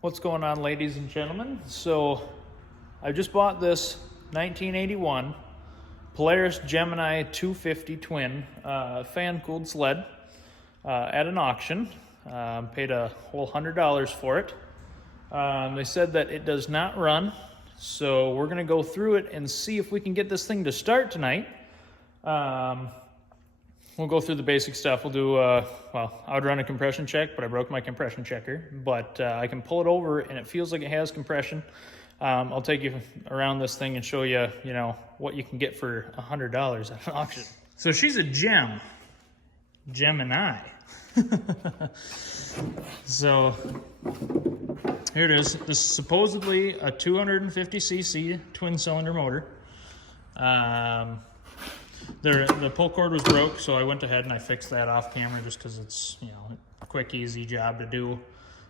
What's going on, ladies and gentlemen? So I just bought this 1981 Polaris Gemini 250 twin fan-cooled sled at an auction. Paid a whole $100 for it. They said that it does not run, so we're gonna go through it and see if we can get this thing to start tonight. We'll go through the basic stuff. We'll do, well, I would run a compression check, but I broke my compression checker. But I can pull it over and it feels like it has compression. I'll take you around this thing and show you, what you can get for $100 at an auction. So she's a Gemini. So here it is. This is supposedly a 250cc twin cylinder motor. The pull cord was broke, so I went ahead and I fixed that off camera just because it's, a quick, easy job to do.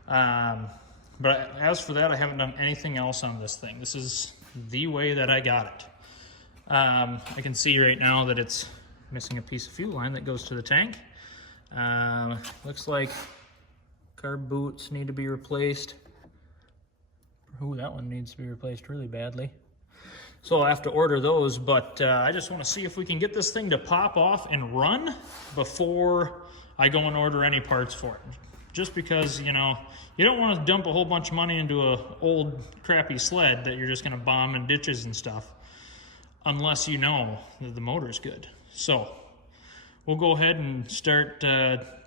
But as for that, I haven't done anything else on this thing. This is the way that I got it. I can see right now that it's missing a piece of fuel line that goes to the tank. Looks like carb boots need to be replaced. Ooh, that one needs to be replaced really badly. So I'll have to order those, but I just want to see if we can get this thing to pop off and run before I go and order any parts for it. Just because, you don't want to dump a whole bunch of money into an old crappy sled that you're just going to bomb in ditches and stuff, unless you know that the motor's good. So we'll go ahead and start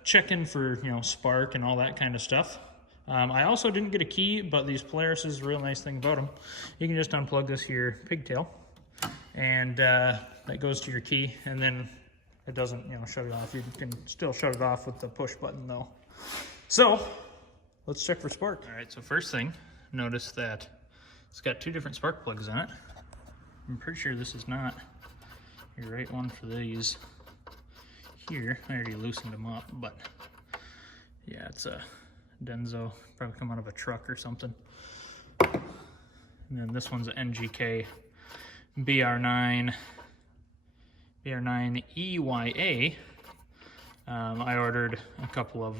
checking for, spark and all that kind of stuff. I also didn't get a key, but these Polaris is a real nice thing about them. You can just unplug this here pigtail, and that goes to your key, and then it doesn't, shut it off. You can still shut it off with the push button though. So let's check for spark. All right, so first thing, notice that it's got two different spark plugs in it. I'm pretty sure this is not your right one for these here. I already loosened them up, but yeah, it's a Denso, probably come out of a truck or something. And then this one's an NGK BR9 EYA. I ordered a couple of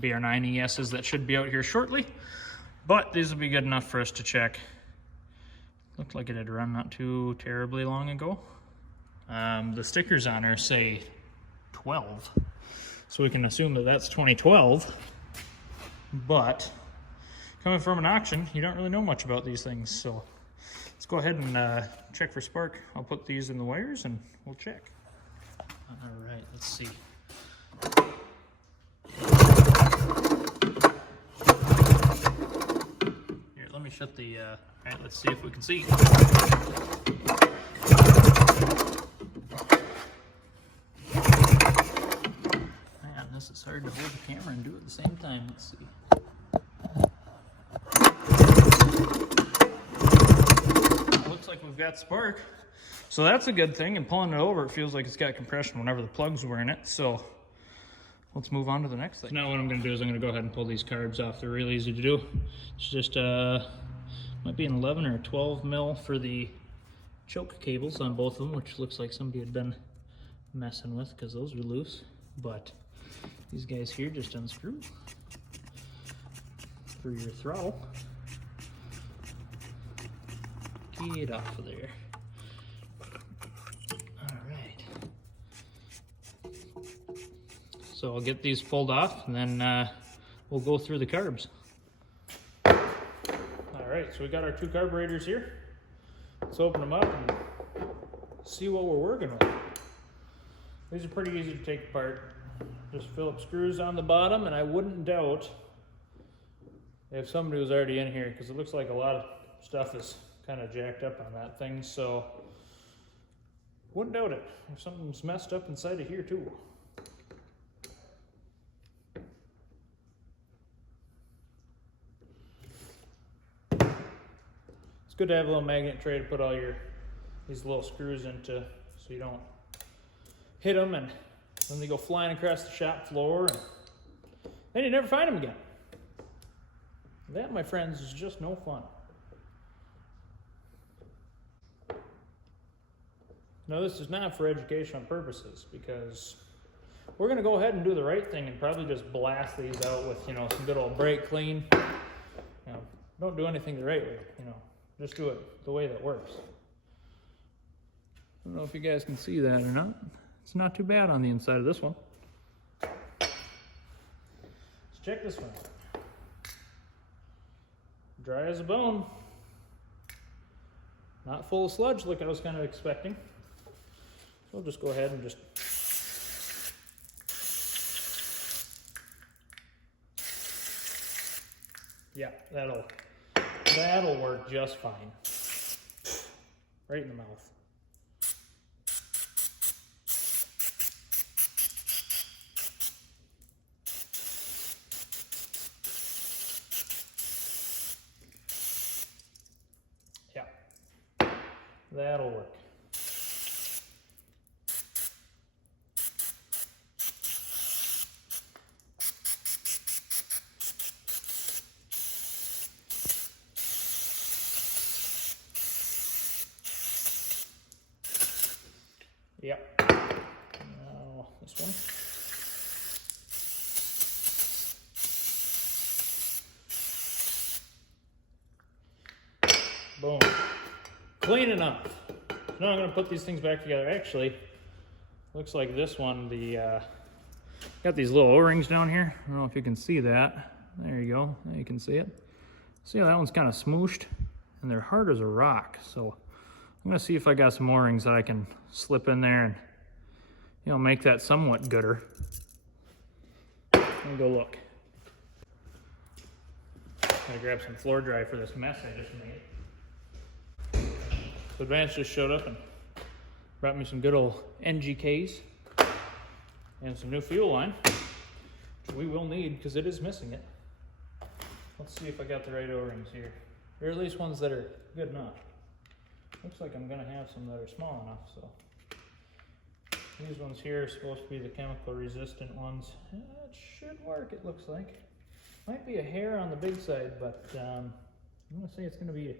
BR9 ESs that should be out here shortly, but these will be good enough for us to check. Looked like it had run not too terribly long ago. The stickers on her say 12, so we can assume that that's 2012. But coming from an auction, you don't really know much about these things, so let's go ahead and check for spark. I'll put these in the wires and we'll check. All right, let's see. Here, let me shut the, all right, let's see if we can see. Man, this is hard to hold the camera and do it at the same time. Let's see. Looks like we've got spark, so that's a good thing. And pulling it over, it feels like it's got compression whenever the plugs were in it. So let's move on to the next thing. Now what I'm going to do is I'm going to go ahead and pull these carbs off. They're real easy to do. It's just might be an 11 or a 12 mil for the choke cables on both of them, which looks like somebody had been messing with because those are loose. But these guys here just unscrew for your throttle. Get off of there. All right. So I'll get these pulled off, and then we'll go through the carbs. All right, so we got our two carburetors here. Let's open them up and see what we're working with. These are pretty easy to take apart. Just Phillips screws on the bottom, and I wouldn't doubt if somebody was already in here, because it looks like a lot of stuff is kind of jacked up on that thing, so wouldn't doubt it if something's messed up inside of here too. It's good to have a little magnet tray to put all these little screws into, so you don't hit them and then they go flying across the shop floor, and then you never find them again. That, my friends, is just no fun. No, this is not for educational purposes, because we're going to go ahead and do the right thing and probably just blast these out with, some good old brake clean. don't do anything the right way, you know. Just do it the way that works. I don't know if you guys can see that or not. It's not too bad on the inside of this one. Let's check this one. Dry as a bone. Not full of sludge like I was kind of expecting. So I'll just go ahead and just yeah, that'll work just fine. Right in the mouth. Yeah, that'll work. Yep. Now this one. Boom. Clean enough. Now I'm going to put these things back together. Actually, looks like this one, got these little O-rings down here. I don't know if you can see that. There you go. Now you can see it. See how that one's kind of smooshed? And they're hard as a rock. So I'm going to see if I got some O-rings that I can slip in there and, you know, make that somewhat gooder. I'll go look. Gotta grab some floor dry for this mess I just made. So Vance just showed up and brought me some good old NGKs and some new fuel line, which we will need because it is missing it. Let's see if I got the right O-rings here. Or at least ones that are good enough. Looks like I'm gonna have some that are small enough, so. These ones here are supposed to be the chemical resistant ones. It should work, it looks like. Might be a hair on the big side, but I'm gonna say it's gonna be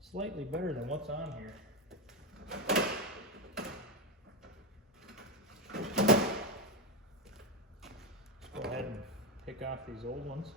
slightly better than what's on here. Let's go ahead and pick off these old ones.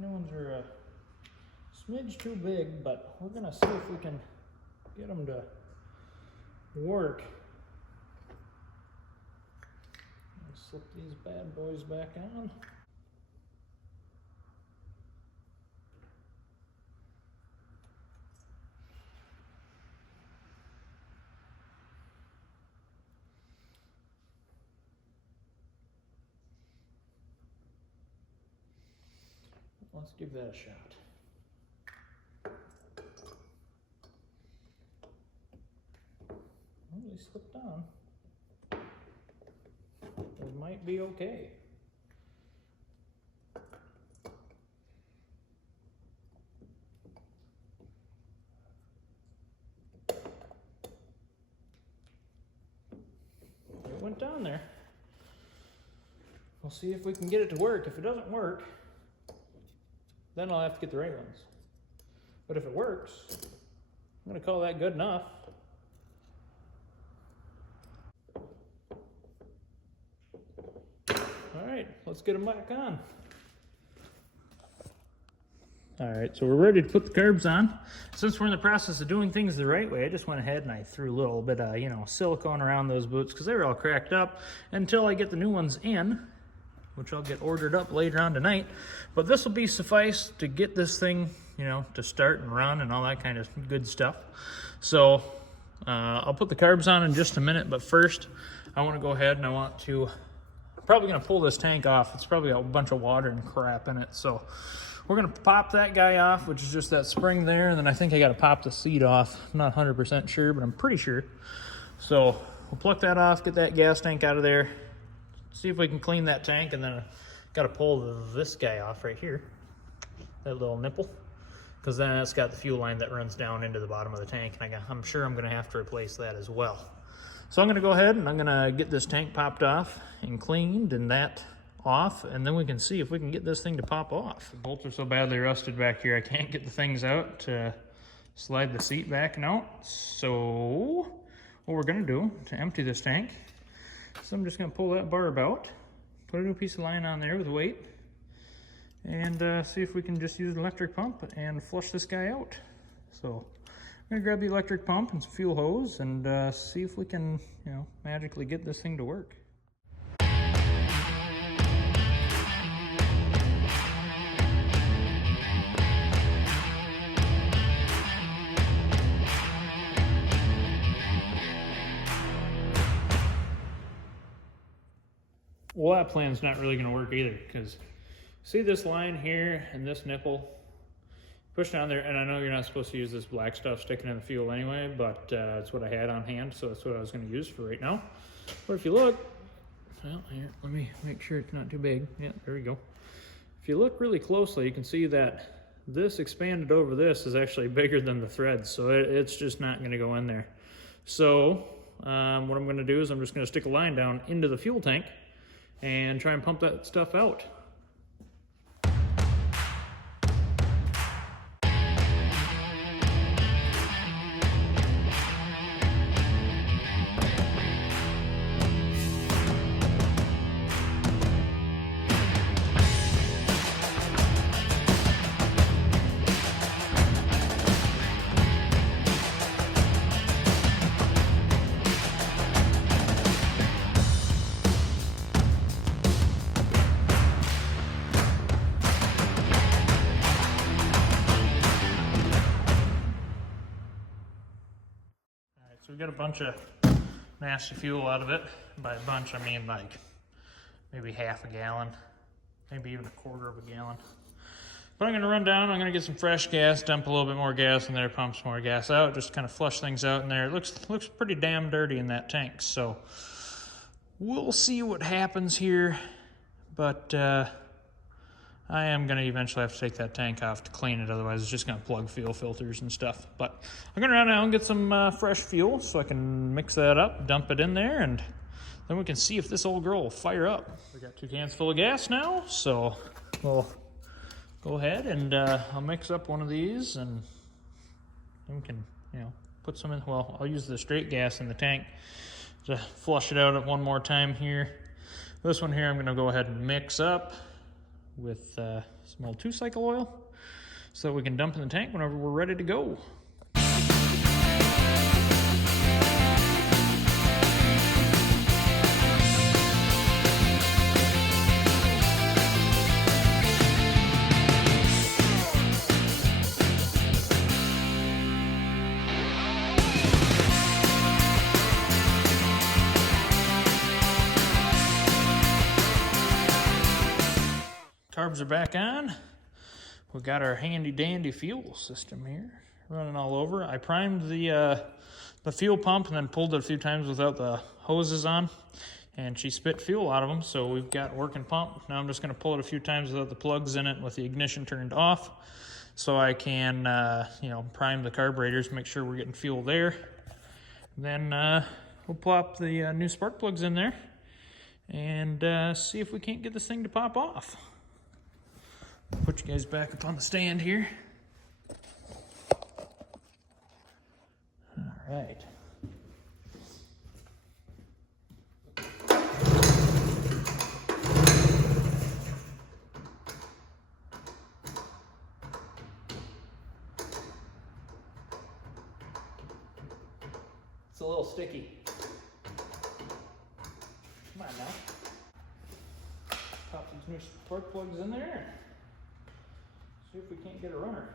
New ones are a smidge too big, but we're gonna see if we can get them to work. Slip these bad boys back on. Let's give that a shot. Well, they slipped on. It might be okay. It went down there. We'll see if we can get it to work. If it doesn't work, then I'll have to get the right ones. But if it works, I'm gonna call that good enough. All right, let's get them back on. All right, so we're ready to put the carbs on. Since we're in the process of doing things the right way, I just went ahead and I threw a little bit of, silicone around those boots because they were all cracked up until I get the new ones in, which I'll get ordered up later on tonight. But this will be suffice to get this thing, to start and run and all that kind of good stuff. So I'll put the carbs on in just a minute, but first I want to go ahead and I'm probably going to pull this tank off. It's probably a bunch of water and crap in it. So we're going to pop that guy off, which is just that spring there, and then I think I got to pop the seat off. I'm not 100% sure, but I'm pretty sure. So we'll pluck that off, get that gas tank out of there, see if we can clean that tank, and then got to pull this guy off right here, that little nipple, because then it's got the fuel line that runs down into the bottom of the tank, and I'm sure I'm going to have to replace that as well. So I'm going to go ahead and I'm going to get this tank popped off and cleaned and that off, and then we can see if we can get this thing to pop off. The bolts are so badly rusted back here, I can't get the things out to slide the seat back and out. So what we're going to do to empty this tank is I'm just going to pull that barb out, put a new piece of line on there with weight, and see if we can just use an electric pump and flush this guy out. So I'm gonna grab the electric pump and some fuel hose and see if we can, magically get this thing to work. Well, that plan's not really gonna work either, because see this line here and this nipple? Push down there, and I know you're not supposed to use this black stuff sticking in the fuel anyway, but it's what I had on hand, so that's what I was going to use for right now. But if you look, well, here, let me make sure it's not too big. Yeah, there we go. If you look really closely, you can see that this expanded over this is actually bigger than the threads, so it's just not going to go in there. So what I'm going to do is I'm just going to stick a line down into the fuel tank and try and pump that stuff out. So we got a bunch of nasty fuel out of it. By a bunch, I mean like maybe half a gallon, maybe even a quarter of a gallon. But I'm gonna run down, I'm gonna get some fresh gas, dump a little bit more gas in there, pump some more gas out, just kind of flush things out in there. It looks pretty damn dirty in that tank. So we'll see what happens here. But I am going to eventually have to take that tank off to clean it, otherwise it's just going to plug fuel filters and stuff. But I'm going to run out and get some fresh fuel so I can mix that up, dump it in there, and then we can see if this old girl will fire up. We got 2 cans full of gas now, so we'll go ahead and I'll mix up one of these, and then we can, put some in. Well, I'll use the straight gas in the tank to flush it out one more time here. This one here I'm going to go ahead and mix up with some old 2-cycle oil so that we can dump in the tank whenever we're ready to go. Carbs are back on. We've got our handy dandy fuel system here running all over. I primed the fuel pump and then pulled it a few times without the hoses on, and she spit fuel out of them, so we've got a working pump. Now I'm just going to pull it a few times without the plugs in it with the ignition turned off, so I can prime the carburetors, make sure we're getting fuel there. Then we'll plop the new spark plugs in there and see if we can't get this thing to pop off. Put you guys back up on the stand here. All right. It's a little sticky. Come on now. Pop these new spark plugs in there. See if we can't get a runner.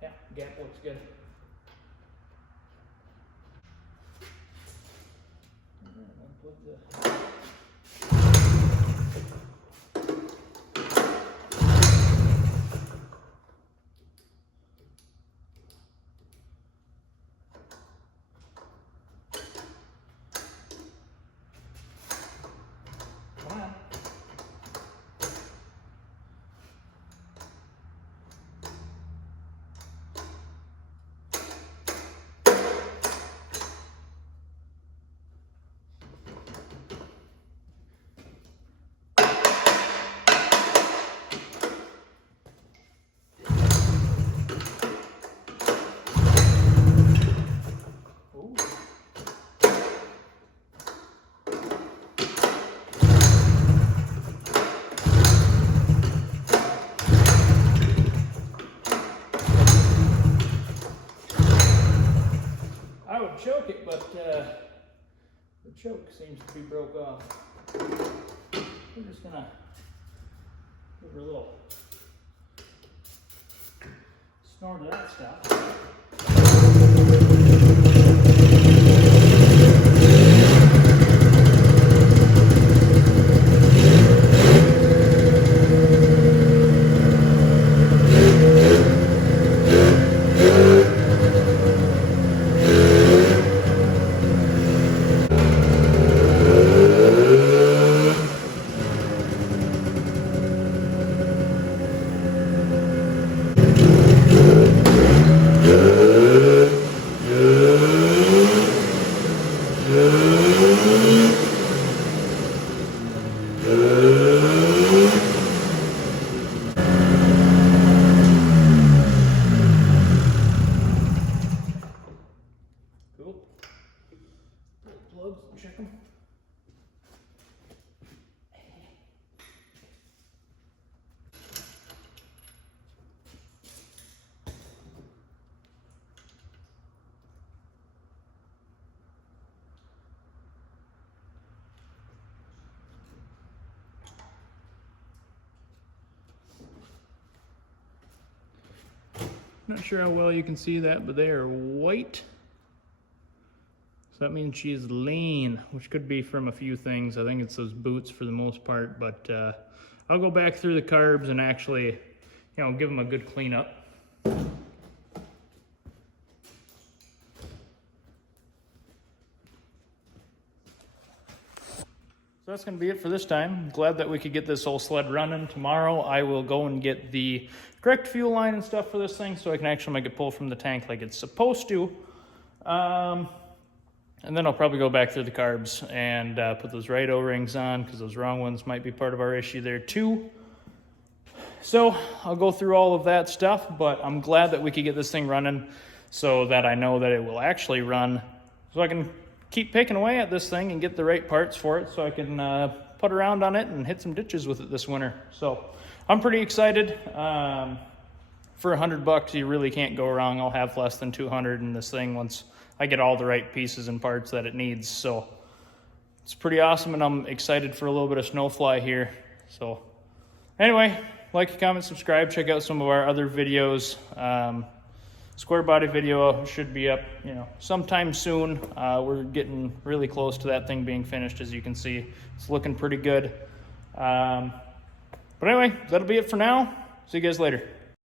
Yeah, gap looks good. Unplug the choke seems to be broke off. We're just gonna give her a little snort of that stuff. Cool. Plugs, check them. Not sure how well you can see that, but they are white. So that means she's lean, which could be from a few things. I think it's those boots for the most part, but I'll go back through the carbs and actually, give them a good cleanup. So that's going to be it for this time. Glad that we could get this whole sled running. Tomorrow I will go and get the correct fuel line and stuff for this thing so I can actually make it pull from the tank like it's supposed to. And then I'll probably go back through the carbs and put those right O-rings on because those wrong ones might be part of our issue there too. So I'll go through all of that stuff, but I'm glad that we could get this thing running so that I know that it will actually run so I can keep picking away at this thing and get the right parts for it so I can put around on it and hit some ditches with it this winter. So I'm pretty excited. For $100, you really can't go wrong. I'll have less than 200 in this thing once I get all the right pieces and parts that it needs. So it's pretty awesome, and I'm excited for a little bit of snowfly here. So anyway, like, comment, subscribe, check out some of our other videos. Square body video should be up, sometime soon. We're getting really close to that thing being finished, as you can see. It's looking pretty good. But anyway, that'll be it for now. See you guys later.